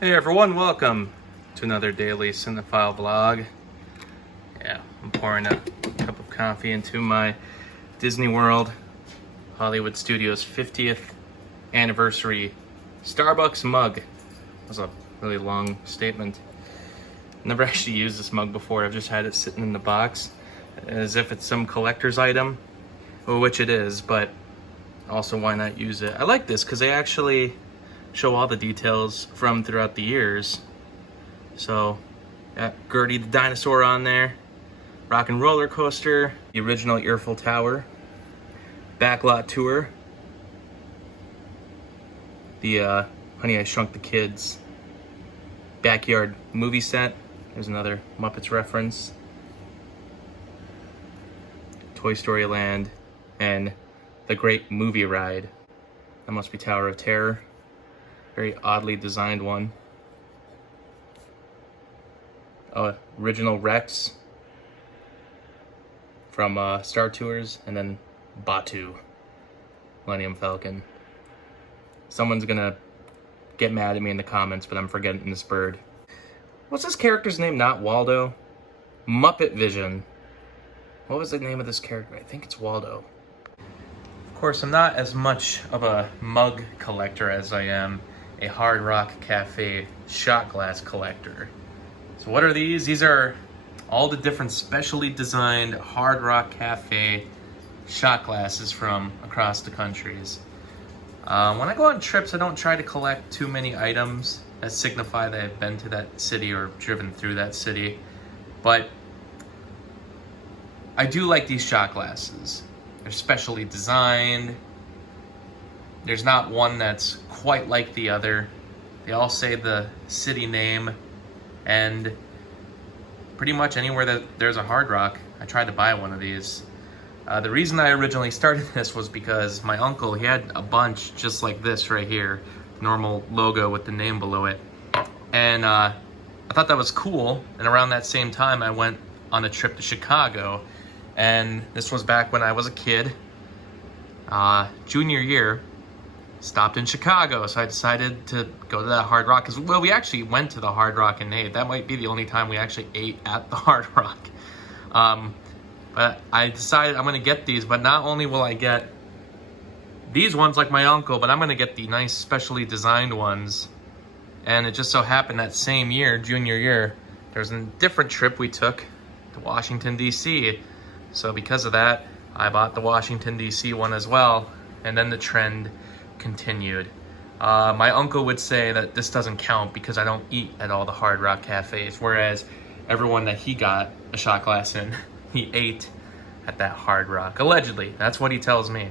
Hey everyone, welcome to another daily cinephile vlog. Yeah, I'm pouring a cup of coffee into my Disney World Hollywood Studios 50th anniversary Starbucks mug. That was a really long statement. Never actually used this mug before. I've just had it sitting in the box as if it's some collector's item, which it is, but also why not use it? I like this because they actually show all the details from throughout the years. So, got Gertie the dinosaur on there, Rock and Roller Coaster, the original Eiffel Tower, Backlot Tour, the Honey I Shrunk the Kids backyard movie set. There's another Muppets reference. Toy Story Land, and the Great Movie Ride. That must be Tower of Terror. Very oddly designed one. Original Rex from Star Tours, and then Batu, Millennium Falcon. Someone's gonna get mad at me in the comments, but I'm forgetting this bird. What's this character's name? Not Waldo? Muppet Vision. What was the name of this character? I think it's Waldo. Of course, I'm not as much of a mug collector as I am a Hard Rock Cafe shot glass collector. So what are these? These are all the different specially designed Hard Rock Cafe shot glasses from across the countries. When I go on trips, I don't try to collect too many items that signify that I've been to that city or driven through that city. But I do like these shot glasses. They're specially designed. There's not one that's quite like the other. They all say the city name, and pretty much anywhere that there's a Hard Rock, I tried to buy one of these. The reason I originally started this was because my uncle, he had a bunch just like this right here, normal logo with the name below it. And I thought that was cool, and around that same time I went on a trip to Chicago, and this was back when I was a kid, junior year. Stopped in Chicago, so I decided to go to that Hard Rock. Because, well, we actually went to the Hard Rock and ate. That might be the only time we actually ate at the Hard Rock. But I decided I'm going to get these, but not only will I get these ones like my uncle, but I'm going to get the nice specially designed ones. And it just so happened that same year, junior year, there was a different trip we took to Washington, D.C. So because of that, I bought the Washington, D.C. one as well. And then the trend continued. My uncle would say that this doesn't count because I don't eat at all the Hard Rock cafes, whereas everyone that he got a shot glass in, he ate at that Hard Rock. Allegedly, that's what he tells me.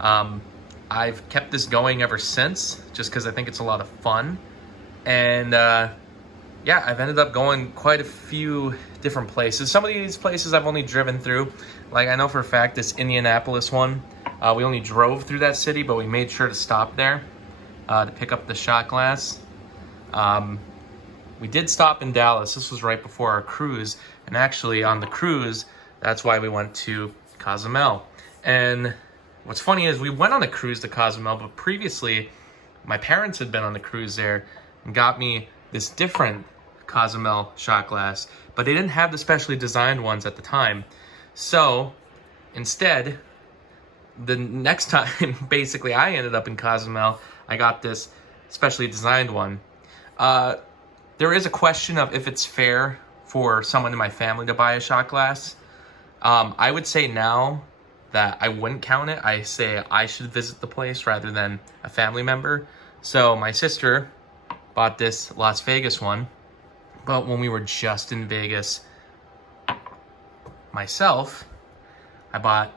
I've kept this going ever since, just because I think it's a lot of fun. And yeah, I've ended up going quite a few different places. Some of these places I've only driven through. Like, I know for a fact this Indianapolis one, we only drove through that city, but we made sure to stop there to pick up the shot glass. We did stop in Dallas. This was right before our cruise. And actually, on the cruise, that's why we went to Cozumel. And what's funny is we went on a cruise to Cozumel, but previously, my parents had been on the cruise there and got me this different Cozumel shot glass. But they didn't have the specially designed ones at the time. So, instead, the next time, basically, I ended up in Cozumel, I got this specially designed one. There is a question of if it's fair for someone in my family to buy a shot glass. I would say now that I wouldn't count it. I say I should visit the place rather than a family member. So my sister bought this Las Vegas one, but when we were just in Vegas, myself, I bought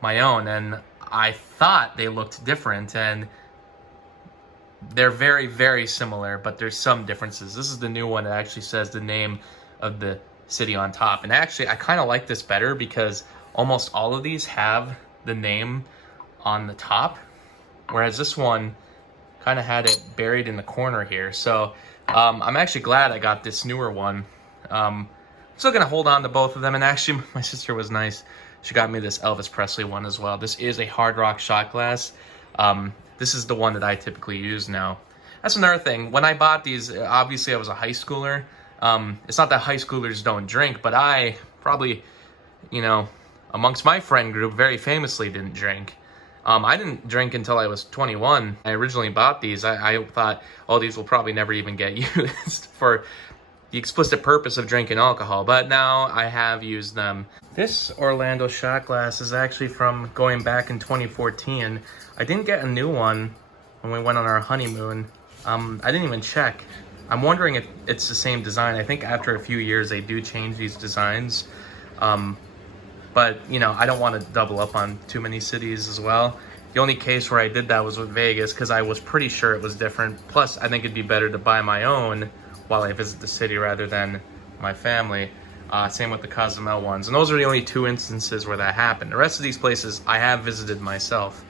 my own, and I thought they looked different, and they're very, very similar, but there's some differences. This is the new one that actually says the name of the city on top. And actually, I kind of like this better because almost all of these have the name on the top, whereas this one kind of had it buried in the corner here. So I'm actually glad I got this newer one. Still gonna hold on to both of them, and actually my sister was nice. She got me this Elvis Presley one as well. This is a Hard Rock shot glass. This is the one that I typically use now. that's another thing. When I bought these, obviously I was a high schooler. It's not that high schoolers don't drink, but I probably, you know, amongst my friend group, very famously didn't drink. I didn't drink until I was 21. I originally bought these. I thought, oh, these will probably never even get used for the explicit purpose of drinking alcohol, but now I have used them. This Orlando shot glass is actually from going back in 2014. I didn't get a new one when we went on our honeymoon. I didn't even check. I'm wondering if it's the same design. I think after a few years they do change these designs. But, you know, I don't want to double up on too many cities as well. The only case where I did that was with Vegas because I was pretty sure it was different. Plus, I think it'd be better to buy my own while I visit the city rather than my family. Same with the Cozumel ones. And those are the only 2 instances where that happened. The rest of these places I have visited myself.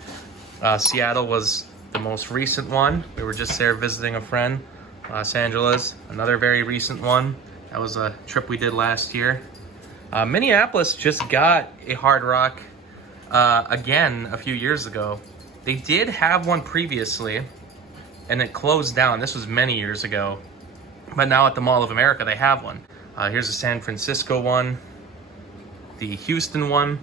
Seattle was the most recent one. We were just there visiting a friend. Los Angeles, another very recent one. That was a trip we did last year. Minneapolis just got a Hard Rock again a few years ago. They did have one previously, and it closed down. This was many years ago. But now at the Mall of America, they have one. Here's the San Francisco one, the Houston one.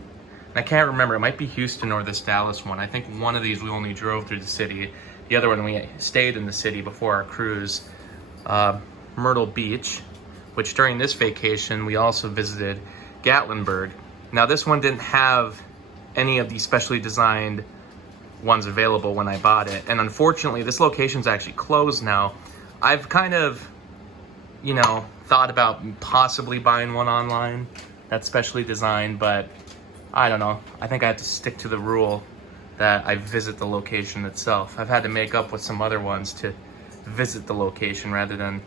And I can't remember, it might be Houston or this Dallas one. I think one of these we only drove through the city. The other one we stayed in the city before our cruise. Myrtle Beach, which during this vacation we also visited Gatlinburg. Now this one didn't have any of the specially designed ones available when I bought it. And unfortunately, this location's actually closed now. I've kind of, you know, thought about possibly buying one online that's specially designed, but I don't know. I think I have to stick to the rule that I visit the location itself. I've had to make up with some other ones to visit the location rather than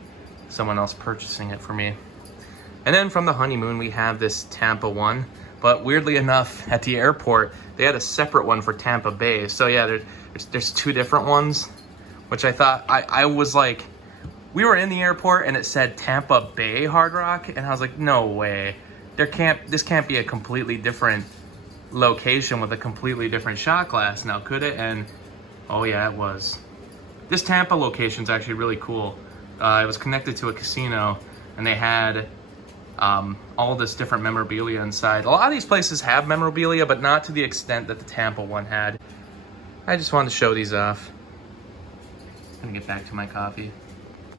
someone else purchasing it for me. And then from the honeymoon, we have this Tampa one, but weirdly enough, at the airport, they had a separate one for Tampa Bay. So yeah, there's 2 different ones, which I thought, I was like, we were in the airport and it said Tampa Bay Hard Rock, and I was like, no way. This can't be a completely different location with a completely different shot glass now, could it? And oh yeah, it was. This Tampa location is actually really cool. It was connected to a casino, and they had all this different memorabilia inside. A lot of these places have memorabilia, but not to the extent that the Tampa one had. I just wanted to show these off. I'm gonna get back to my coffee.